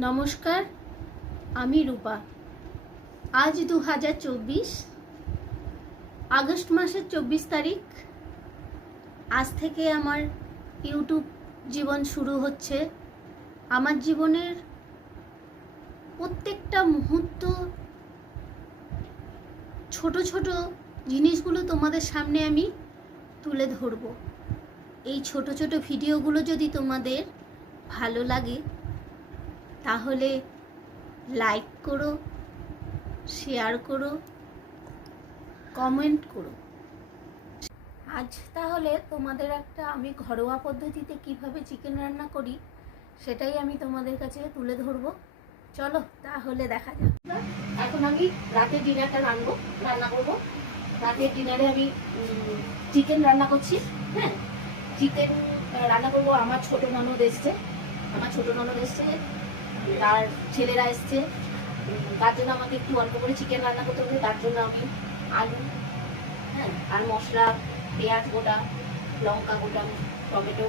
নমস্কার, আমি রূপা। আজ 2024 আগস্ট মাসের 24 তারিখ। আজ থেকে আমার ইউটিউব জীবন শুরু হচ্ছে। আমার জীবনের প্রত্যেকটা মুহূর্ত, ছোট ছোট জিনিসগুলো তোমাদের সামনে আমি তুলে ধরব। এই ছোট ছোট ভিডিওগুলো যদি তোমাদের ভালো লাগে তাহলে লাইক করো, শেয়ার করো, কমেন্ট করো। আজ তাহলে তোমাদের একটা আমি ঘরোয়া পদ্ধতিতে কিভাবে চিকেন রান্না করি সেটাই আমি তোমাদের কাছে তুলে ধরবো। চলো তাহলে দেখা যাক। এখন আমি রাতের ডিনারটা রান্না করবো। রাতের ডিনারে আমি চিকেন রান্না করছি। হ্যাঁ, চিকেন রান্না করবো। আমার ছোট ননদ এসছে, তার ছেলেরা এসছে, তার জন্য আমাকে একটু অল্প করে চিকেন রান্না করতে হবে। তার জন্য আমি আলু, হ্যাঁ, আর মশলা, পেঁয়াজ গোটা, লঙ্কা গোটা, টমেটো,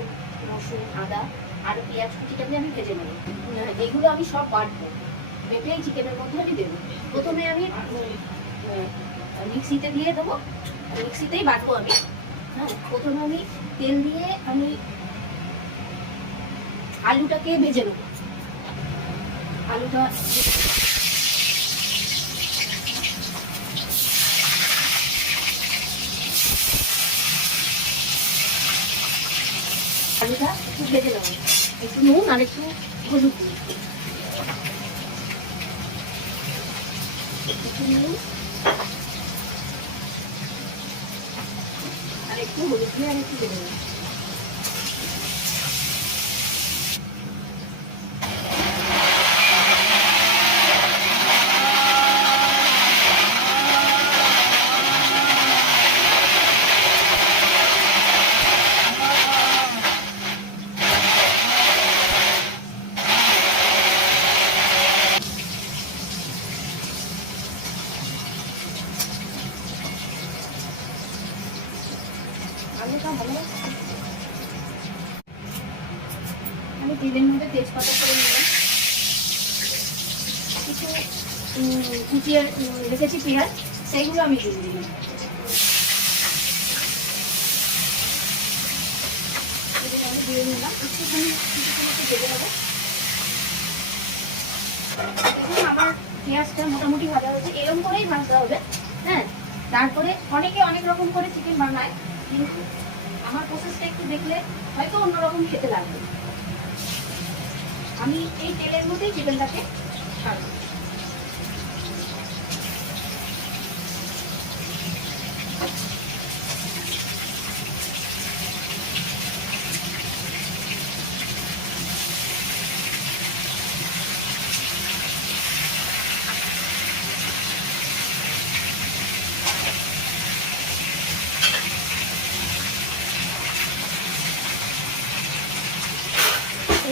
রসুন, আদা আর পেঁয়াজ কুচিটাকে আমি ভেজে নেব। এগুলো আমি সব বাটবো, বেটে এই চিকেনের মধ্যে আমি দেবো। প্রথমে আমি মিক্সিতে দিয়ে দেবো, মিক্সিতেই বাটবো আমি। হ্যাঁ, প্রথমে আমি তেল দিয়ে আমি আলুটাকে ভেজে নেবো। আলুটা একটু ভেজে নেবো, একটু নুন আর একটু হলুদ দিয়ে, একটু নুন আর একটু হলুদ দিয়ে আর একটু ভেজে নেবো। আমি তেলের মধ্যে তেজপাতা করে নিলাম, কিছু কুচিয়ে রেখেছি পেঁয়াজ, সেইগুলো আমি দিয়ে দিলাম। আমি দিয়ে নিলাম, একটুখানি একটু ভেজে নেবো। দেখুন আমার পেঁয়াজটা মোটামুটি ভাজা হয়েছে, এরকম করেই ভাজতে হবে। হ্যাঁ, তারপরে অনেকে অনেক রকম করে চিকেন বানায়, কিন্তু আমার প্রসেসটা একটু দেখলে হয়তো অন্যরকম খেতে লাগবে। আমি এই তেলের মধ্যেই চিকেনটাকে ছাড়বো।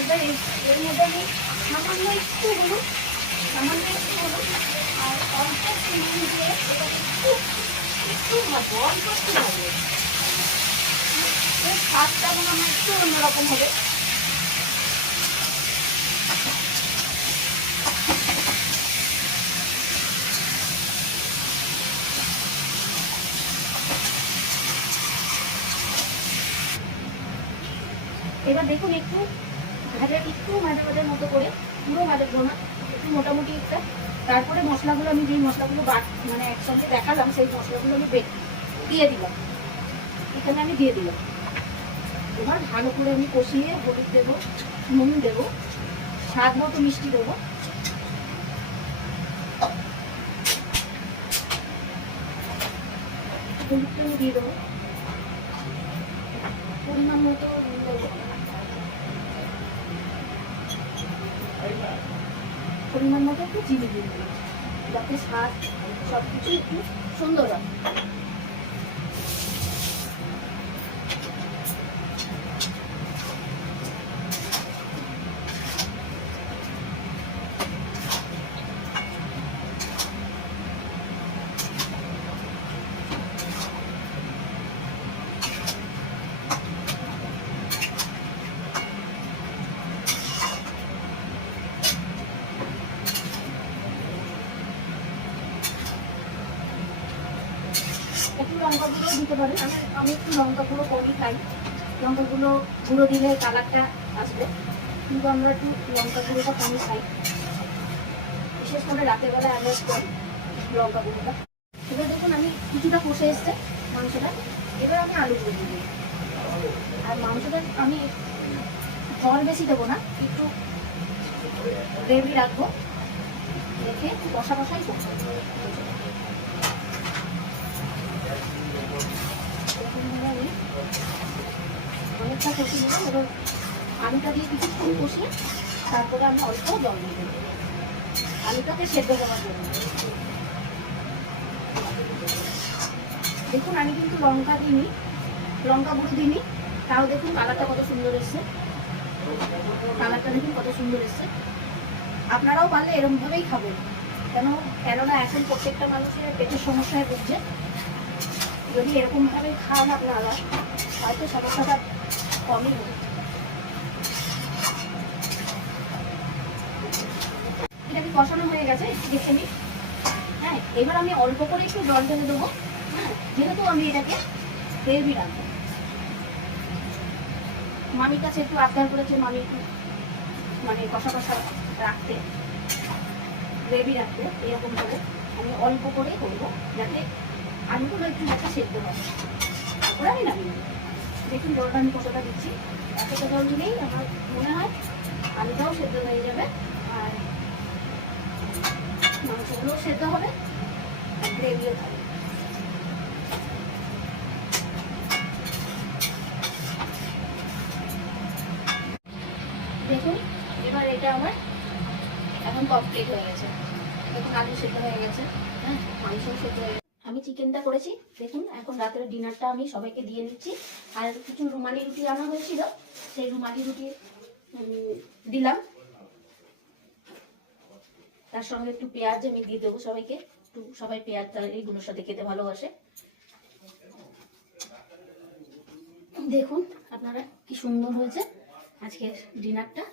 এবার এর মধ্যে আমি সামান্য একটু হলুদ আর অল্প চিনি দিয়ে একটু ভাজবো, অল্প একটু ভাজবো। স্বাদটা আমার একটু অন্যরকম হবে। এবার দেখুন একটু ভাজার মতো করে, পুরো ভাজাবো না, একটু মোটামুটি একটা। তারপরে মশলাগুলো আমি যেই মশলাগুলো মানে একসঙ্গে দেখালাম সেই মশলাগুলো আমি দিয়ে দিলাম, এখানে আমি দিয়ে দিলাম। এবার ভালো করে আমি কষিয়ে হলুদ দেবো, নুন দেবো, স্বাদ মতো মিষ্টি দেবো। হলুদটা আমি দিয়ে দেবো, পরিমাণ মতো নুন দেবো, পরিমাণ মতো একটু চিনি দিয়ে দেবো, যাতে স্বাদ সব কিছু একটু সুন্দর হয়। একটু লঙ্কা গুঁড়ো দিতে পারেন। আমি একটু লঙ্কা গুঁড়ো কমই খাই, লঙ্কা গুঁড়ো দিলে কালারটা আসবে, কিন্তু আমরা একটু লঙ্কা গুঁড়োটা কমই খাই, বিশেষ করে রাতের বেলা অ্যাভয়েড করি লঙ্কা গুঁড়োটা। এবার দেখুন আমি কিছুটা কষে এসছে মাংসটা, এবার আমি আলুগুলো দিয়ে দিই। আর মাংসটা আমি জল বেশি দেবো না, একটু গ্রেভি রাখবো, রেখে কষা কষাই করবো। অনেকটা কষিয়ে নেবো, এবার আলুটা দিয়ে কিছুক্ষণ কষিয়ে তারপরে আমি অল্প জল দিয়ে দেবো আলুটাকে সেদ্ধ করার জন্য। দেখুন আমি কিন্তু লঙ্কা দিইনি, লঙ্কা গুঁড়ো দিইনি, তাও দেখুন কালারটা কত সুন্দর এসছে, কালারটা দেখুন কত সুন্দর এসছে। আপনারাও পারলে এরকমভাবেই খাবেন, কেননা এখন প্রত্যেকটা মানুষের পেটের সমস্যায় ভুগছে। যদি এরকমভাবে খান আপনারা, হয়তো সমস্যাটা কমই হবে। এটা কি কষানো হয়ে গেছে দেখে নিই। হ্যাঁ, এবার আমি অল্প করে একটু জল ঢেলে দেবো। হ্যাঁ, যেহেতু আমি এটাকে গ্রেভি রাখবো, মামির কাছে একটু আবদার করেছে, মামি একটু মানে কষা কষা রাখতে, গ্রেভি রাখতে, এরকম করে আমি অল্প করেই করবো, যাতে আলুগুলো একটু যাতে সেদ্ধ হয়। তারপরে আমি নামিয়ে নেবো। দেখুন জলটা আমি কতটা দিচ্ছি, এতটা জল দিলেই আমার মনে হয় আলুটাও সেদ্ধ হয়ে যাবে, আর মাংসগুলোও সেদ্ধ হবে, আর গ্রেভিও থাকবে। দেখুন এবার এটা আমার এখন কমপ্লিট হয়ে গেছে। দেখুন আলু সেদ্ধ হয়ে গেছে, হ্যাঁ, মাংসও সেদ্ধ হয়ে গেছে। আমি চিকেনটা করেছি, দেখুন এখন রাতের ডিনারটা আমি সবাইকে দিয়ে নিচ্ছি। আর কিছু রুমালি রুটি আনা হয়েছিল, সেই রুমালি রুটি দিলাম, তার সঙ্গে একটু পেঁয়াজ আমি দিয়ে দেবো সবাইকে, একটু সবাই পেঁয়াজটা এইগুলোর সাথে খেতে ভালোবাসে। দেখুন আপনারা কি সুন্দর হয়েছে আজকের ডিনারটা।